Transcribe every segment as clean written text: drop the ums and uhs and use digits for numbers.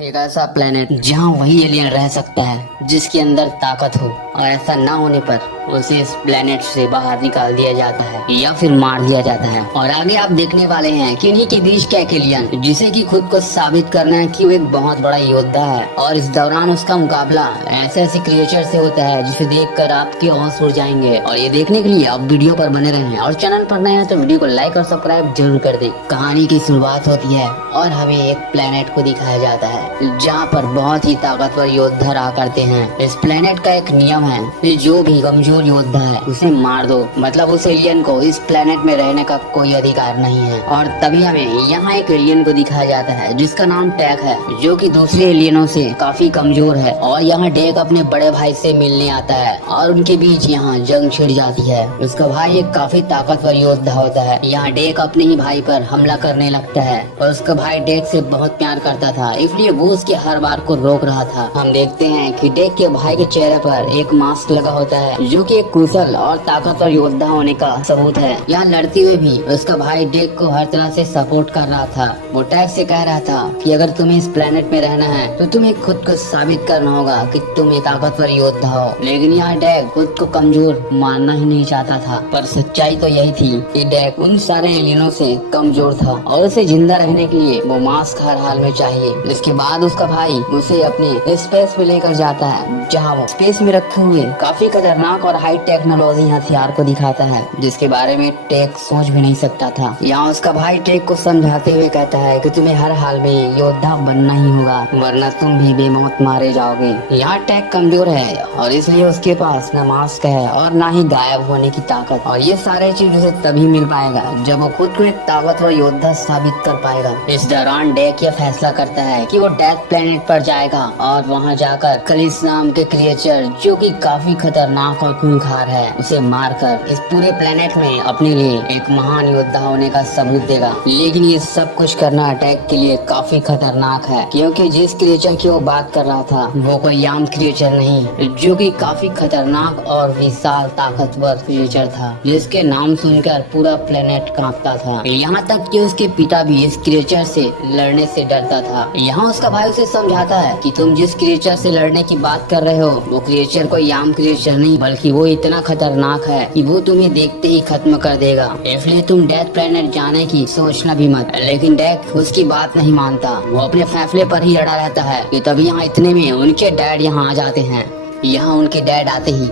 एक ऐसा प्लेनेट जहाँ वही एलियन रह सकता है जिसके अंदर ताकत हो, और ऐसा ना होने पर उसे इस प्लेनेट से बाहर निकाल दिया जाता है या फिर मार दिया जाता है। और आगे आप देखने वाले हैं कि इन्हीं के बीच क्या एक एलियन जिसे कि खुद को साबित करना है कि वो एक बहुत बड़ा योद्धा है, और इस दौरान उसका मुकाबला ऐसे ऐसे क्रिएचर से होता है जिसे देखकर आपके होश उड़ जाएंगे। और ये देखने के लिए आप वीडियो पर बने रहें, और चैनल पर नए हैं तो वीडियो को लाइक और सब्सक्राइब जरूर कर दें। कहानी की शुरुआत होती है और हमें एक प्लेनेट को दिखाया जाता है जहाँ पर बहुत ही ताकतवर योद्धा रहा करते हैं। इस प्लेनेट का एक नियम है कि जो भी कमजोर योद्धा है उसे मार दो, मतलब उस एलियन को इस प्लेनेट में रहने का कोई अधिकार नहीं है। और तभी हमें यहाँ एक एलियन को दिखाया जाता है जिसका नाम टैक है, जो कि दूसरे एलियनों से काफी कमजोर है। और यहाँ टैक अपने बड़े भाई से मिलने आता है और उनके बीच यहाँ जंग छिड़ जाती है। उसका भाई एक काफी ताकतवर योद्धा होता है। यहाँ डेक अपने ही भाई पर हमला करने लगता है, और उसका भाई डेक से बहुत प्यार करता था, इसलिए वो उसके हर बार को रोक रहा था। हम देखते हैं कि डेक के भाई के चेहरे पर एक मास्क लगा होता है जो कि एक कुशल और ताकतवर योद्धा होने का सबूत है। यहाँ लड़ते हुए भी उसका भाई डेक को हर तरह से सपोर्ट कर रहा था। वो टैग से कह रहा था कि अगर तुम्हें इस प्लेनेट में रहना है तो तुम्हें खुद को साबित करना होगा कि तुम एक ताकतवर योद्धा हो। लेकिन यहाँ डैग खुद को कमजोर मानना ही नहीं चाहता था, पर सच्चाई तो यही थी कि डैग उन सारे एलियनों से कमजोर था और उसे जिंदा रहने के लिए वो मास्क हर हाल में चाहिए। इसके बाद उसका भाई उसे अपने स्पेस में लेकर जाता है, जहाँ वो स्पेस में रखे हुए काफी खतरनाक और हाई टेक्नोलॉजी हथियार को दिखाता है जिसके बारे में टेक सोच भी नहीं सकता था। यहाँ उसका भाई टेक को समझाते हुए कहता है कि तुम्हें हर हाल में योद्धा बनना ही होगा, वरना तुम भी बेमौत मारे जाओगे। यहाँ टेक कमजोर है और इसलिए उसके पास न मास्क है और न ही गायब होने की ताकत, और ये सारे चीज उसे तभी मिल पाएगा जब वो खुद को एक ताकतवर योद्धा साबित कर पाएगा। इस दौरान डेक यह फैसला करता है कि वो डेथ प्लेनेट पर जाएगा और वहाँ जाकर कलिस नाम के क्रिएचर, जो कि काफी खतरनाक और खूंखार है, उसे मारकर इस पूरे प्लेनेट में अपने लिए एक महान योद्धा होने का सबूत देगा। लेकिन ये सब कुछ करना अटैक के लिए काफी खतरनाक है, क्योंकि जिस क्रिएचर की वो बात कर रहा था वो कोई आम क्रिएचर नहीं, जो कि काफी खतरनाक और विशाल ताकतवर क्रिएचर था जिसके नाम सुनकर पूरा प्लेनेट कांपता था। यहाँ तक कि उसके पिता भी इस क्रिएचर से लड़ने से डरता था। यहाँ उसका भाई उसे समझाता है कि तुम जिस क्रिएचर से लड़ने की बात कर रहे हो वो क्रिएचर कोई आम क्रिएचर नहीं, बल्कि वो इतना खतरनाक है कि वो तुम्हें देखते ही खत्म कर देगा, इसलिए तुम डेथ प्लेनेट जाने की सोचना भी मत। लेकिन डेक उसकी बात नहीं मानता, वो अपने फैसले पर ही अड़ा रहता है। कि तभी यहाँ इतने में उनके डैड यहाँ आ जाते हैं। यहाँ उनके डैड आते ही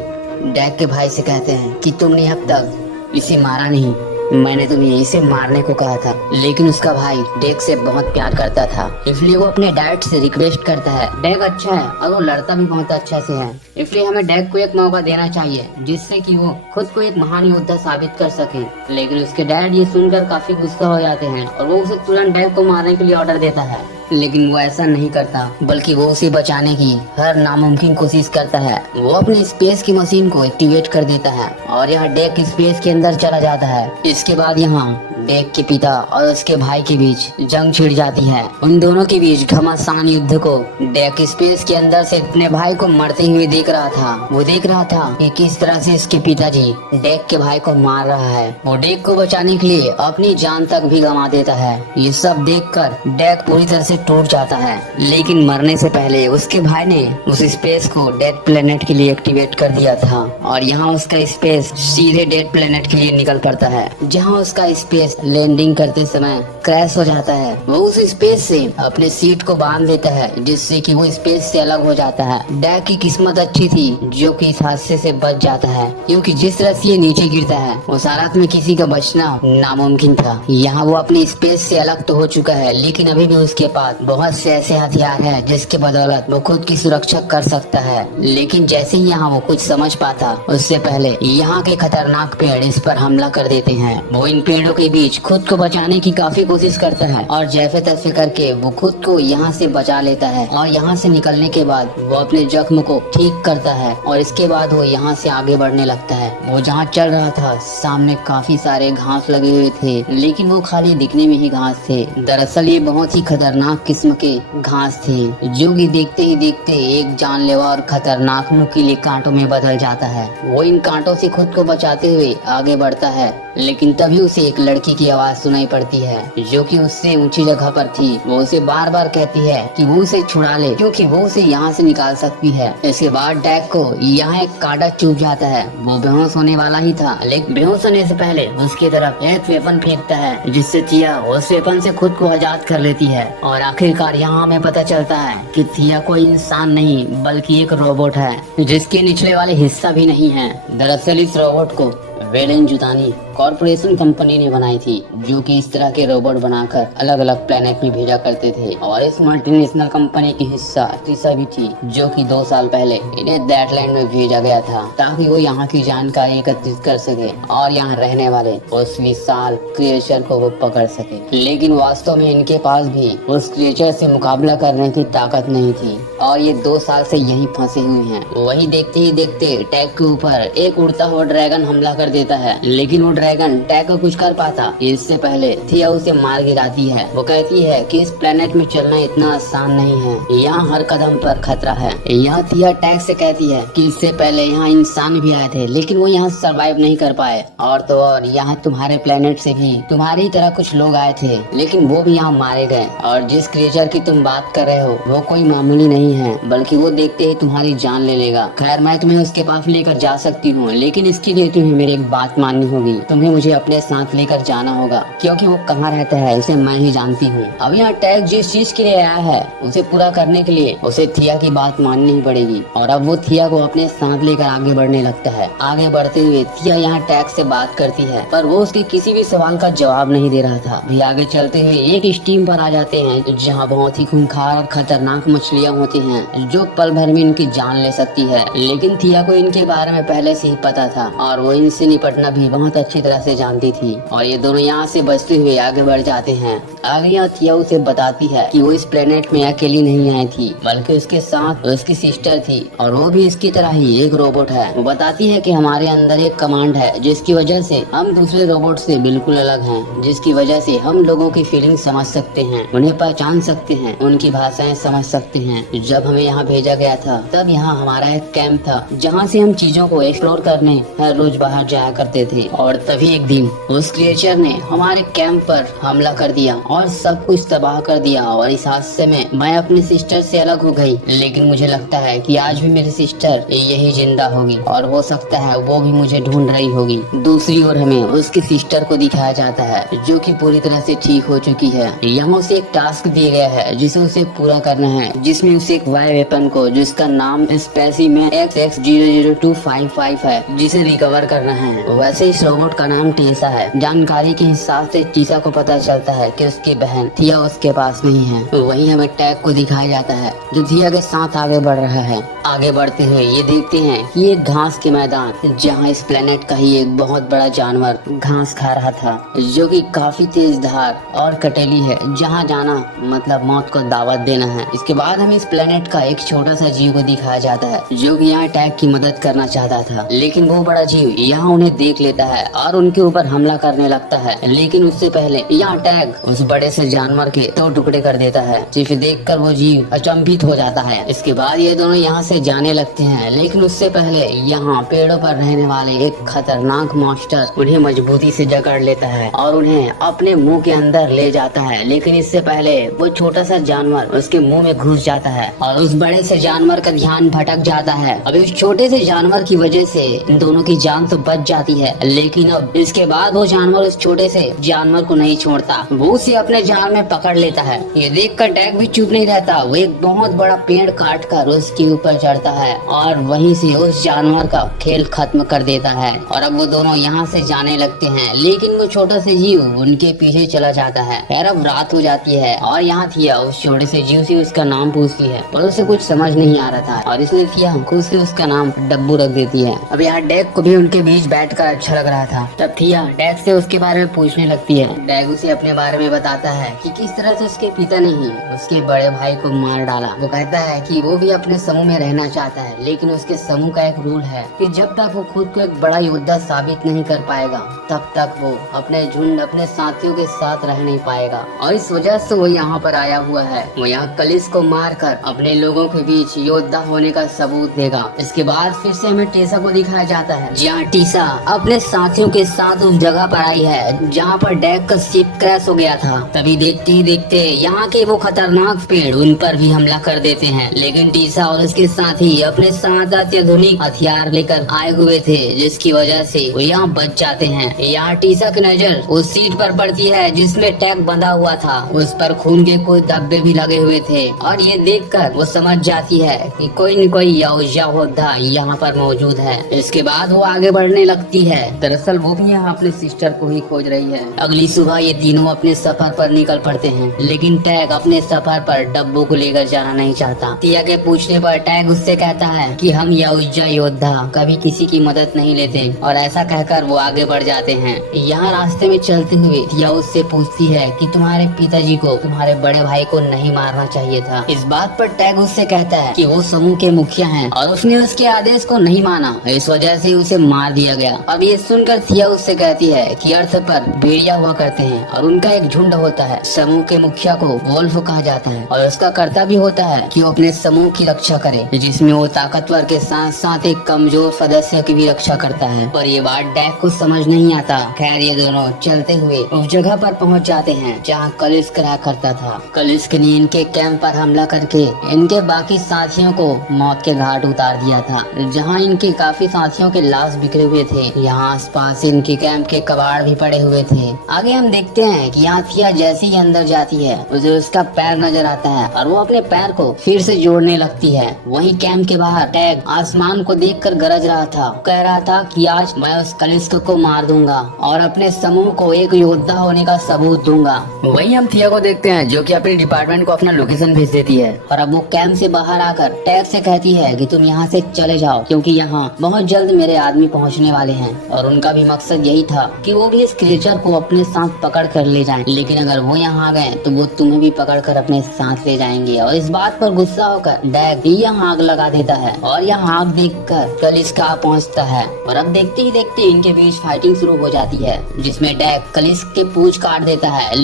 डेक के भाई से कहते हैं कि तुमने अब तक इसे मारा नहीं, मैंने तुम्हें इसे मारने को कहा था। लेकिन उसका भाई डेक से बहुत प्यार करता था, इसलिए वो अपने डैड से रिक्वेस्ट करता है। डेक अच्छा है और वो लड़ता भी बहुत अच्छा से है, इसलिए हमें डेक को एक मौका देना चाहिए जिससे कि वो खुद को एक महान योद्धा साबित कर सके। लेकिन उसके डैड ये सुनकर काफी गुस्सा हो जाते हैं और वो उसे तुरंत डेक को मारने के लिए ऑर्डर देता है। लेकिन वो ऐसा नहीं करता, बल्कि वो उसे बचाने की हर नामुमकिन कोशिश करता है। वो अपनी स्पेस की मशीन को एक्टिवेट कर देता है और यहाँ डेक स्पेस के अंदर चला जाता है। इसके बाद यहाँ डेक के पिता और उसके भाई के बीच जंग छिड़ जाती है। उन दोनों के बीच घमासान युद्ध को डेक स्पेस के अंदर से अपने भाई को मरते हुए देख रहा था। वो देख रहा था कि किस तरह से इसके पिताजी डेक के भाई को मार रहा है। वो डेक को बचाने के लिए अपनी जान तक भी गंवा देता है। ये सब देखकर डेक पूरी तरह से टूट जाता है, लेकिन मरने से पहले उसके भाई ने उस स्पेस को डेथ प्लेनेट के लिए एक्टिवेट कर दिया था। और यहाँ उसका स्पेस सीधे डेथ प्लेनेट के लिए निकल पड़ता है, जहाँ उसका स्पेस लैंडिंग करते समय क्रैश हो जाता है। वो उस स्पेस से अपने सीट को बांध देता है जिससे कि वो स्पेस से अलग हो जाता है। डैक की किस्मत अच्छी थी जो कि इस हादसे से बच जाता है, क्योंकि जिस तरह से ये नीचे गिरता है उस हालत में किसी का बचना नामुमकिन था। यहाँ वो अपनी स्पेस से अलग तो हो चुका है, लेकिन अभी भी उसके पास बहुत से ऐसे हथियार हैं जिसके बदौलत वो खुद की सुरक्षा कर सकता है। लेकिन जैसे ही यहाँ वो कुछ समझ पाता, उससे पहले यहाँ के खतरनाक पेड़ इस पर हमला कर देते हैं। वो इन पेड़ों के बीच खुद को बचाने की काफी कोशिश करता है और जैसे तैसे करके वो खुद को यहाँ से बचा लेता है। और यहाँ से निकलने के बाद वो अपने जख्म को ठीक करता है और इसके बाद वो यहाँ से आगे बढ़ने लगता है। वो जहाँ चल रहा था सामने काफी सारे घास लगे हुए थे, लेकिन वो खाली दिखने में ही घास थे। दरअसल ये बहुत ही खतरनाक खतरनाक किस्म के घास थे जो कि देखते ही देखते एक जानलेवा और खतरनाक नुकीले कांटों में बदल जाता है। वो इन कांटों से खुद को बचाते हुए आगे बढ़ता है, लेकिन तभी उसे एक लड़की की आवाज सुनाई पड़ती है जो कि उससे ऊंची जगह पर थी। वो उसे बार बार कहती है कि वो उसे छुड़ा ले क्योंकि वो उसे यहाँ से निकाल सकती है। इसके बाद टैग को यहाँ एक कांटा चुभ जाता है। वो बेहोश होने वाला ही था, लेकिन बेहोश होने से पहले उसकी तरफ एक वेपन फेंकता है जिससे थिया उस वेपन से खुद को आजाद कर लेती है। और आखिरकार यहाँ हमें पता चलता है कि थिया कोई इंसान नहीं बल्कि एक रोबोट है जिसके निचले वाले हिस्सा भी नहीं है। दरअसल इस रोबोट को वेलेन जुतानी कॉर्पोरेशन कंपनी ने बनाई थी जो कि इस तरह के रोबोट बनाकर अलग अलग प्लेनेट में भेजा करते थे। और इस मल्टीनेशनल कंपनी की हिस्सा टीसा भी थी जो कि 2 साल पहले इन्हें दैटलैंड में भेजा गया था ताकि वो यहाँ की जानकारी एकत्रित कर सके और यहाँ रहने वाले उस विशाल क्रिएचर को वो पकड़ सके। लेकिन वास्तव में इनके पास भी उस क्रिएचर से मुकाबला करने की ताकत नहीं थी और ये 2 साल से यहीं फंसे हुए हैं। वही देखते ही देखते टैग के ऊपर एक उड़ता हुआ ड्रैगन हमला कर देता है, लेकिन वो ड्रैगन टैग को कुछ कर पाता इससे पहले थिया उसे मार गिराती है। वो कहती है कि इस प्लेनेट में चलना इतना आसान नहीं है, यहाँ हर कदम पर खतरा है। यहाँ थिया टैग से कहती है कि इससे पहले यहाँ इंसान भी आए थे लेकिन वो यहाँ सरवाइव नहीं कर पाए, और तो और यहाँ तुम्हारे प्लेनेट से भी तुम्हारी ही तरह कुछ लोग आए थे लेकिन वो भी यहाँ मारे गए। और जिस क्रिएचर की तुम बात कर रहे हो वो कोई मामूली नहीं है बल्कि वो देखते ही तुम्हारी जान ले लेगा। खैर मैं तुम्हें उसके पास लेकर जा सकती हूँ, लेकिन इसके लिए तुम्हें मेरी एक बात माननी होगी। तुम्हें मुझे अपने साथ लेकर जाना होगा क्योंकि वो कहाँ रहता है इसे मैं ही जानती हूँ। अब यहाँ टैग जिस चीज के लिए आया है उसे पूरा करने के लिए उसे थिया की बात माननी ही पड़ेगी। और अब वो थिया को अपने साथ लेकर आगे बढ़ने लगता है। आगे बढ़ते हुए थिया यहाँ टैग से बात करती है पर वो उसके किसी भी सवाल का जवाब नहीं दे रहा था। भी आगे चलते हुए एक स्टीम पर आ जाते हैं जहाँ बहुत ही खूंखार और खतरनाक मछलियाँ होती हैं जो पल भर में इनकी जान ले सकती है। लेकिन थिया को इनके बारे में पहले से ही पता था और वो इनसे निपटना भी बहुत अच्छी तरह से जानती थी। और ये दोनों यहाँ से बचते हुए आगे बढ़ जाते हैं। आगे यहाँ थिया उसे बताती है कि वो इस प्लेनेट में अकेली नहीं आई थी बल्कि उसके साथ उसकी सिस्टर थी और वो भी इसकी तरह ही एक रोबोट है। वो बताती है कि हमारे अंदर एक कमांड है जिसकी वजह से हम दूसरे रोबोट से बिल्कुल अलग हैं, जिसकी वजह से हम लोगों की फीलिंग समझ सकते हैं, उन्हें पहचान सकते हैं, उनकी भाषाएं समझ सकते हैं। जब हमें यहाँ भेजा गया था तब यहाँ हमारा एक कैंप था जहाँ से हम चीजों को एक्सप्लोर करने हर रोज बाहर जाया करते थे। और तभी एक दिन उस क्रिएचर ने हमारे कैंप पर हमला कर दिया और सब कुछ तबाह कर दिया। और इस हादसे में मैं अपनी सिस्टर से अलग हो गई, लेकिन मुझे लगता है कि आज भी मेरी सिस्टर यही जिंदा होगी और हो सकता है वो भी मुझे ढूंढ रही होगी। दूसरी ओर हमें उसकी सिस्टर को दिखाया जाता है जो कि पूरी तरह से ठीक हो चुकी है। यहाँ उसे एक टास्क दिया गया है जिसे उसे पूरा करना है, जिसमें उसे एक वाई वेपन को जिसका नाम स्पेसिमेन XX002555 है जिसे रिकवर करना है। वैसे इस रोबोट का नाम टीसा है। जानकारी के हिसाब से टीसा को पता चलता है कि उसकी बहन थिया उसके पास नहीं है। वहीं हमें टैग को दिखाया जाता है जो थिया के साथ आगे बढ़ रहा है। आगे बढ़ते हुए ये देखते हैं कि एक घास के मैदान जहाँ इस प्लेनेट का ही एक बहुत बड़ा जानवर घास खा रहा था जो कि काफी तेज धार और कटेली है, जहाँ जाना मतलब मौत को दावत देना है। इसके बाद हमें इस प्लेनेट का एक छोटा सा जीव को दिखाया जाता है जो कि यहाँ टैग की मदद करना चाहता था, लेकिन वो बड़ा जीव यहाँ उन्हें देख लेता है और उनके ऊपर हमला करने लगता है। लेकिन उससे पहले यहाँ टैग उस बड़े से जानवर के 2 टुकड़े कर देता है जिसे देखकर वो जीव अचंभित हो जाता है। इसके बाद ये दोनों यहाँ से जाने लगते हैं, लेकिन उससे पहले यहाँ पेड़ों पर रहने वाले एक खतरनाक मॉन्स्टर उन्हें मजबूती से जकड़ लेता है और उन्हें अपने मुंह के अंदर ले जाता है। लेकिन इससे पहले वो छोटा सा जानवर उसके मुंह में घुस जाता है और उस बड़े से जानवर का ध्यान भटक जाता है। अभी उस छोटे से जानवर की वजह से इन दोनों की जान तो बच जाती है, लेकिन अब इसके बाद वो जानवर उस छोटे से जानवर को नहीं छोड़ता, वो उसे अपने जाल में पकड़ लेता है। ये देखकर टैग भी चुप नहीं रहता, वो एक बहुत बड़ा पेड़ काट कर उसके ऊपर चढ़ता है और वहीं से उस जानवर का खेल खत्म कर देता है। और अब वो दोनों यहाँ से जाने लगते हैं, लेकिन वो छोटा से जीव उनके पीछे चला जाता है। यार अब रात हो जाती है और यहाँ थिया उस छोटे से जीव से उसका नाम पूछती है पर उसे कुछ समझ नहीं आ रहा था और इसलिए थिया खुद से उसका नाम डब्बू रख देती है। अब यहाँ टैग को भी उनके बीच बैठकर अच्छा लग रहा था तब थिया डैग से उसके बारे में पूछने लगती है। डैग उसे अपने बारे में बताता है कि किस तरह से उसके पिता ने ही उसके बड़े भाई को मार डाला। वो कहता है कि वो भी अपने समूह में रहना चाहता है, लेकिन उसके समूह का एक रूल है कि जब तक वो खुद को एक बड़ा योद्धा साबित नहीं कर पाएगा तब तक वो अपने झुंड अपने साथियों के साथ रह नहीं पाएगा। और इस वजह से वो यहाँ पर आया हुआ है। वो यहाँ कलिस को मारकर अपने लोगों के बीच योद्धा होने का सबूत देगा। इसके बाद फिर से हमें टीसा को दिखाया जाता है, जहाँ टीसा अपने साथियों के साथ उस जगह पर आई है जहाँ पर डैग का शिप क्रैश हो गया था। तभी देखते ही देखते यहाँ के वो खतरनाक पेड़ उन पर भी हमला कर देते हैं, लेकिन टीसा और उसके साथी अपने साथ अत्याधुनिक हथियार लेकर आए हुए थे, जिसकी वजह से वो यहाँ बच जाते हैं। यहाँ टीसा की नजर उस सीट पर पड़ती है जिसमें टैग बंधा हुआ था। उस पर खून के कुछ धब्बे भी लगे हुए थे और ये देखकर वो समझ जाती है कि कोई न कोई योद्धा यहाँ पर मौजूद है। इसके बाद वो आगे बढ़ने लगती है। दरअसल वो भी यहाँ अपने सिस्टर को ही खोज रही है। अगली सुबह ये तीनों अपने सफर पर निकल पड़ते हैं, लेकिन टैग अपने सफर पर डब्बू को लेकर जाना नहीं चाहता। टिया के पूछने पर टैग उससे कहता है कि हम योद्धा कभी किसी की मदद नहीं लेते, और ऐसा कहकर वो आगे बढ़ जाते हैं। यहाँ रास्ते में चलते हुए टिया उससे पूछती है कि तुम्हारे पिताजी को तुम्हारे बड़े भाई को नहीं मारना चाहिए था। इस बात पर टैग उससे कहता है कि वो समूह के मुखिया हैं और उसने उसके आदेश को नहीं माना, इस वजह से उसे मार दिया गया। अब ये सुनकर थिया उससे कहती है कि अर्थ पर भेड़िया हुआ करते हैं और उनका एक झुंड होता है। समूह के मुखिया को वोल्फ कहा जाता है और उसका कर्तव्य होता है कि वो अपने समूह की रक्षा करे, जिसमें वो ताकतवर के साथ साथ एक कमजोर सदस्य की भी रक्षा करता है। पर ये बात डैग को समझ नहीं आता। खैर ये दोनों चलते हुए उस जगह पर पहुंच जाते हैं जहां कलिस रहा करता था। कलिस्क ने इनके कैंप पर हमला करके इनके बाकी साथियों को मौत के घाट उतार दिया था, जहां इनके काफी साथियों के लाश बिखरे हुए थे। यहाँ आसपास इनके कैंप के कबाड़ भी पड़े हुए थे। आगे हम देखते हैं कि यहाँ थिया जैसे ही अंदर जाती है उसे उसका पैर नजर आता है और वो अपने पैर को फिर से जोड़ने लगती है। वहीं कैंप के बाहर टैग आसमान को देखकर गरज रहा था, कह रहा था कि आज मैं उस कलिस्क को मार दूंगा और अपने समूह को एक योद्धा होने का सबूत दूंगा। वहीं हम थिया को देखते हैं जो कि अपने डिपार्टमेंट को अपना लोकेशन भेज देती है और अब वो कैंप से बाहर आकर टैग से कहती है कि तुम यहाँ से चले जाओ, क्योंकि यहाँ बहुत जल्द मेरे आदमी पहुँचने वाले हैं। और उनका भी मकसद यही था कि वो भी इस क्रिएचर को अपने साथ पकड़ कर ले जाएं। लेकिन अगर वो यहाँ आ गए तो वो तुम्हें भी पकड़ कर अपने साथ ले जाएंगे। और इस बात पर गुस्सा होकर डैग भी यहाँ आग लगा देता है और यहाँ आग देखकर कलिस्क आ पहुँचता है। और अब देखते ही देखते इनके बीच फाइटिंग शुरू हो जाती है, जिसमें डैग कलिस्क के पूंछ काट देता है।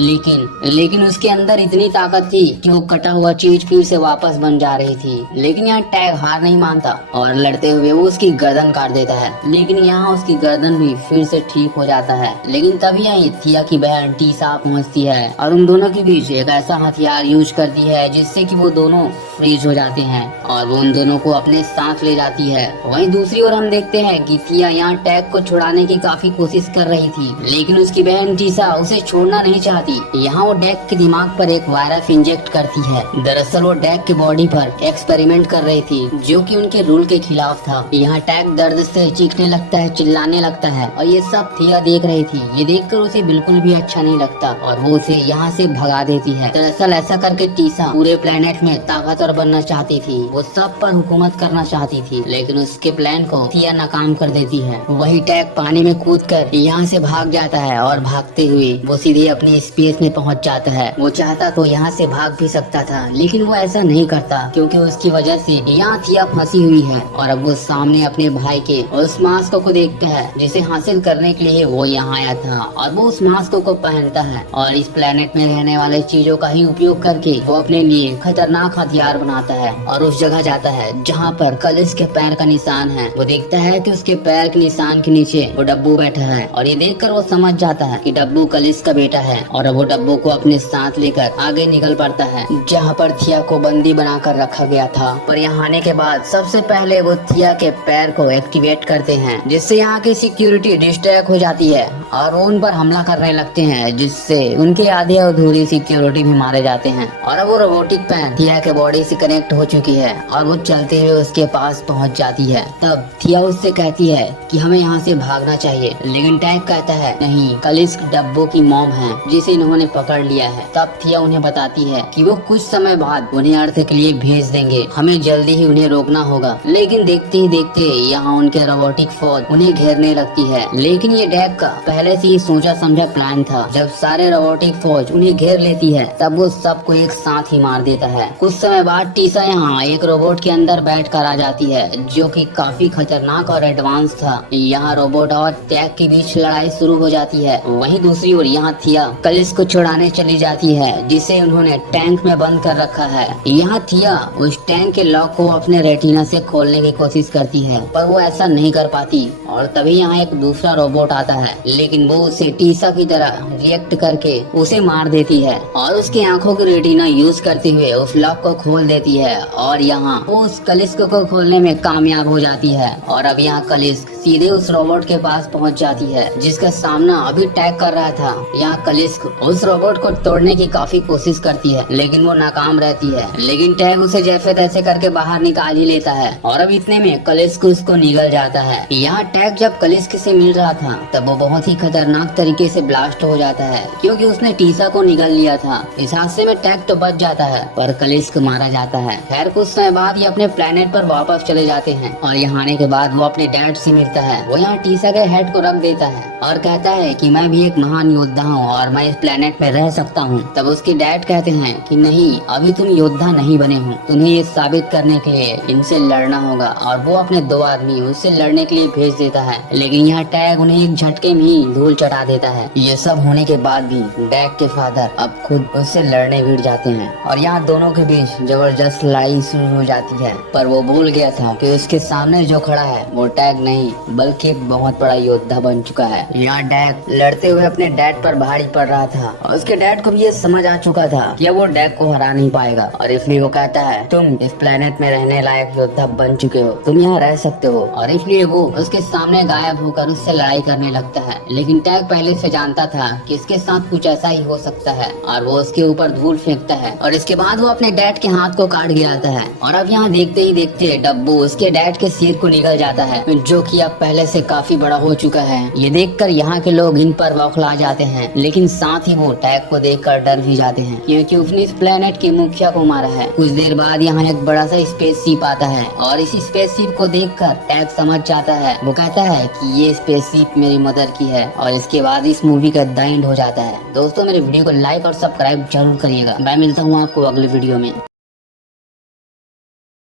लेकिन उसके अंदर इतनी ताकत थी कि वो कटा हुआ चीज फिर से वापस बन जा रही थी। लेकिन यहाँ टैग हार नहीं मानता और लड़ते हुए वो उसकी गर्दन काट देता है। लेकिन यहाँ उसकी गर्दन भी फिर से ठीक हो जाता है। लेकिन तभी यहाँ थिया की बहन टीसा पहुँचती है और उन दोनों के बीच एक ऐसा हथियार यूज करती है जिससे कि वो दोनों फ्रीज हो जाते हैं और वो उन दोनों को अपने साथ ले जाती है। वहीं दूसरी ओर हम देखते हैं कि थिया यहाँ टैग को छुड़ाने की काफी कोशिश कर रही थी, लेकिन उसकी बहन टीसा उसे छोड़ना नहीं चाहती। यहाँ वो डैग के दिमाग पर एक वायरस इंजेक्ट करती है। दरअसल वो डैग के बॉडी पर एक्सपेरिमेंट कर रही थी जो कि उनके रूल के खिलाफ था। यहाँ टैग दर्द से चीखने लगता है, चिल्लाने लगता है और ये सब थिया देख रही थी। ये देखकर उसे बिल्कुल भी अच्छा नहीं लगता और वो उसे यहाँ से भगा देती है। दरअसल ऐसा करके टीसा पूरे प्लेनेट में ताकतवर बनना चाहती थी। वो सब पर हुकूमत करना चाहती थी, लेकिन उसके प्लान को थिया नाकाम कर देती है। वही टैग पानी में कूदकर यहाँ से भाग जाता है और भागते हुए वो सीधे अपनी स्पेस में पहुँच जाता है। वो चाहता तो यहाँ से भाग भी सकता था, लेकिन वो ऐसा नहीं करता क्योंकि उसकी वजह से यहाँ थिया फंसी हुई है। और अब वो सामने अपने भाई के उस मास्क को देखता है जिसे हासिल करने के लिए वो यहाँ आया था और वो उस मास्क को पहनता है और इस प्लेनेट में रहने वाले चीजों का ही उपयोग करके वो अपने लिए खतरनाक हथियार बनाता है और उस जगह जाता है जहाँ पर कलिस के पैर का निशान है। वो देखता है कि उसके पैर के निशान के नीचे वो डब्बू बैठा है और ये देखकर वो समझ जाता है कि डब्बू कलिस का बेटा है। और अब वो डब्बू को अपने साथ लेकर आगे निकल पड़ता है जहाँ पर थिया को बंदी बनाकर रखा गया था। पर यहाँ आने के बाद सबसे पहले वो थिया के पैर को एक्टिवेट करते हैं, जिससे यहाँ की सिक्योरिटी डिस्ट्रैक्ट हो जाती है और वो उन पर हमला करने लगते हैं, जिससे उनके आधे अधूरी सिक्योरिटी भी मारे जाते हैं। और अब वो रोबोटिक पैन थिया के बॉडी से कनेक्ट हो चुकी है और वो चलते हुए उसके पास पहुंच जाती है। तब थिया उससे कहती है कि हमें यहाँ से भागना चाहिए, लेकिन टैग कहता है नहीं, कलिस्क डब्बो की मॉम है जिसे इन्होंने पकड़ लिया है। तब थिया उन्हें बताती है कि वो कुछ समय बाद उन्हें अर्थ के लिए भेज देंगे, हमें जल्दी ही उन्हें रोकना होगा। लेकिन देखते ही देखते यहाँ उनके रोबोटिक फौज उन्हें घेरने लगती है। लेकिन ये टैग का पहले से ही सोचा समझा प्लान था। जब सारे रोबोटिक फौज उन्हें घेर लेती है तब वो सबको एक साथ ही मार देता है। कुछ समय बाद टीसा यहाँ एक रोबोट के अंदर बैठ कर आ जाती है, जो कि काफी खतरनाक और एडवांस था। यहाँ रोबोट और टैग के बीच लड़ाई शुरू हो जाती है। वहीं दूसरी ओर यहाँ थिया कलिस्क को छुड़ाने चली जाती है, जिसे उन्होंने टैंक में बंद कर रखा है। यहाँ थिया उस टैंक के लॉक को अपने रेटिना से खोलने की कोशिश करती है, पर वो ऐसा नहीं कर पाती। और तभी यहाँ एक दूसरा रोबोट आता है, लेकिन वो उसे टीसा की तरह रिएक्ट करके उसे मार देती है और उसकी आंखों की रेटिना यूज करते हुए उस लॉक को खोल देती है। और यहाँ वो उस कलिस्क को खोलने में कामयाब हो जाती है। और अब यहाँ कलिस्क सीधे उस रोबोट के पास पहुंच जाती है, जिसका सामना अभी टैग कर रहा था। यहाँ कलिस्क उस रोबोट को तोड़ने की काफी कोशिश करती है, लेकिन वो नाकाम रहती है। लेकिन टैग उसे जैसे तैसे करके बाहर निकाल ही लेता है और अब इतने में कलिस्क उसको निगल जाता है। यहाँ टैग जब कलिस्क से मिल रहा था तब वो बहुत ही खतरनाक तरीके से ब्लास्ट हो जाता है, क्योंकि उसने टीसा को निगल लिया था। इस हादसे में टैग तो बच जाता है, पर कलिस्क मारा जाता है। खैर कुछ समय बाद ये अपने प्लेनेट पर वापस चले जाते हैं और यहाँ आने के बाद वो अपने डैड से मिलता है। वो यहाँ टीसा के हेड को रख देता है और कहता है कि मैं भी एक महान योद्धा हूँ और मैं इस प्लेनेट में रह सकता हूँ। तब उसके डैड कहते हैं कि नहीं, अभी तुम योद्धा नहीं बने हो, तुम्हें ये साबित करने के लिए इनसे लड़ना होगा। और वो अपने 2 आदमी उससे लड़ने के लिए भेज देता है, लेकिन यहाँ टैग उन्हें एक झटके में ही धूल चढ़ा देता है। ये सब होने के बाद भी टैग के फादर अब खुद उससे लड़ने भिड़ जाते हैं और यहाँ दोनों के बीच जबरदस्त लड़ाई शुरू हो जाती है। पर वो भूल गया था कि उसके सामने जो खड़ा है वो टैग नहीं, बल्कि एक बहुत बड़ा योद्धा बन चुका है। यहाँ टैग लड़ते हुए अपने डैड पर भारी पड़ रहा था और उसके डैड को भी ये समझ आ चुका था कि वो टैग को हरा नहीं पाएगा। और इसलिए वो कहता है तुम इस प्लेनेट में रहने लायक योद्धा बन चुके हो, तुम यहाँ रह सकते हो। और इसलिए वो उसके सामने गायब होकर उससे लड़ाई करने लगता है। लेकिन टैग पहले से जानता था कि इसके साथ कुछ ऐसा ही हो सकता है और वो उसके ऊपर धूल फेंकता है और इसके बाद वो अपने डैड के हाथ को काट गिराता है। और अब यहाँ देखते ही देखते डब्बू उसके डैड के सिर को निकल जाता है, जो कि अब पहले से काफी बड़ा हो चुका है। ये देखकर यहाँ के लोग इन पर बौखला जाते हैं, लेकिन साथ ही वो टैग को देखकर डर भी जाते हैं, क्योंकि उसने इस प्लेनेट के मुखिया को मारा है। कुछ देर बाद यहाँ एक बड़ा सा स्पेसशिप आता है और इस स्पेसशिप को देखकर टैग समझ जाता है। वो कहता है कि ये स्पेसशिप मेरी मदर की है और इसके बाद इस मूवी का द एंड हो जाता है। दोस्तों मेरे वीडियो को लाइक और सब्सक्राइब जरूर करिएगा। मैं मिलता हूँ आपको अगले वीडियो में।